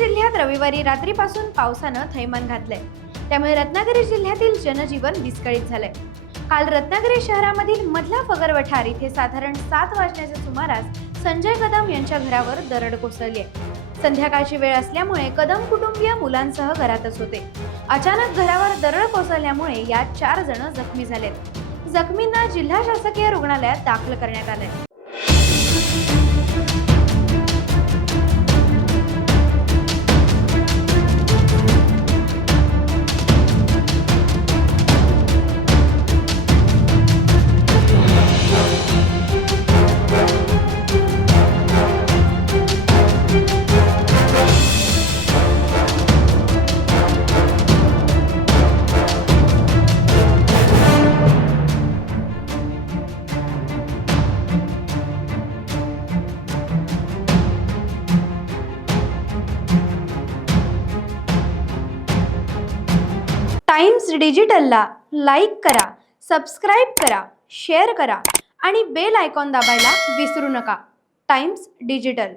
जिल्ह्यात रविवारी रात्रीपासून पावसानं थैमान घातलंय। त्यामुळे रत्नागिरी जिल्ह्यातील जनजीवन विस्कळीत झालंय। काल रत्नागिरी शहरामधील मधला फगर वठार इथे साधारण 7 वाजण्याच्या सुमारास संजय कदम यांच्या घरावर दरड कोसळली आहे। संध्याकाळची वेळ असल्यामुळे कदम कुटुंबीय मुलांसह घरातच होते। अचानक घरावर दरड कोसळल्यामुळे यात 4 जण जखमी झालेत। जखमींना जिल्हा शासकीय रुग्णालयात दाखल करण्यात आलंय। टाइम्स डिजिटलला लाईक करा, सबस्क्राइब करा, शेअर करा आणि बेल आयकॉन दाबायला विसरू नका। Times digital.